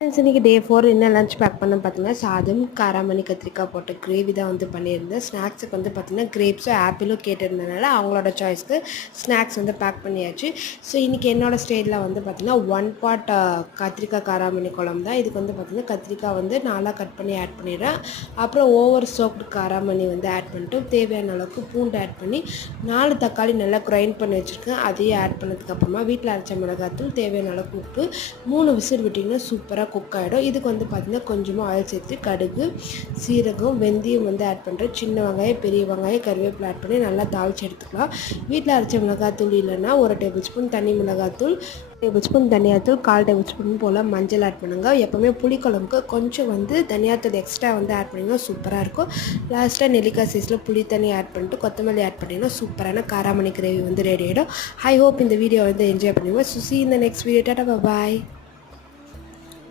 Friends இன்றைக்கி டே 4 என்ன lunch back பண்ண பார்த்தீங்கன்னா சாதம் காராமணி கத்திரிக்காய் போட்ட கிரேவி தான் வந்து பண்ணியிருந்தேன். ஸ்நாக்ஸுக்கு வந்து பார்த்திங்கன்னா கிரேப்ஸும் ஆப்பிளும் கேட்டிருந்தனால அவங்களோட சாய்ஸ்க்கு ஸ்நாக்ஸ் வந்து பேக் பண்ணியாச்சு. ஸோ இன்றைக்கி என்னோடய ஸ்டைலில் வந்து பார்த்திங்கன்னா 1 பாட் கத்திரிக்காய் காராமணி குழம்பு தான். இதுக்கு வந்து பார்த்திங்கன்னா கத்திரிக்காய் வந்து 4 கட் பண்ணி ஆட் பண்ணிடுறேன். அப்புறம் ஓவர் சோக்டு காராமணி வந்து ஆட் பண்ணிட்டு தேவையான அளவுக்கு பூண்டு ஆட் பண்ணி 4 தக்காளி நல்லா கிரைண்ட் பண்ணி வச்சுருக்கேன். அதையும் ஆட் பண்ணதுக்கப்புறமா வீட்டில் அரைச்ச மிளகாத்தூள் தேவையான அளவுக்கு உப்பு 3 விசில் விட்டிங்கன்னா சூப்பராக குக் ஆகிடும். இதுக்கு வந்து பார்த்திங்கன்னா கொஞ்சமாக ஆயில் சேர்த்து கடுகு சீரகம் வெந்தயம் வந்து ஆட் பண்ணுறேன். சின்ன வெங்காயம் பெரிய வெங்காயம் கருவேப்பிலை ஆட் பண்ணி நல்லா தாளித்து எடுத்துக்கலாம். வீட்டில் அரைச்ச மிளகாத்தூள் இல்லைன்னா 1 டேபிள் ஸ்பூன் தனி மிளகாத்தூள், டேபிள் ஸ்பூன் தனியாத்தூள், 1/4 டேபிள் ஸ்பூன் போல் மஞ்சள் ஆட் பண்ணுங்கள். எப்போவுமே புளிக்குழம்புக்கு கொஞ்சம் வந்து தனியாத்தூள் எக்ஸ்ட்ரா வந்து ஆட் பண்ணிங்கன்னா சூப்பராக இருக்கும். லாஸ்ட்டாக நெல்லிக்காய் சைஸில் புளி தண்ணி ஆட் பண்ணிட்டு கொத்தமல்லி ஆட் பண்ணிங்கன்னா சூப்பரான காராமணி கிரேவி வந்து ரெடி ஆகிடும். ஐ ஹோப் இந்த வீடியோ வந்து என்ஜாய் பண்ணுவீங்க. So see you in the next video. Tata bye.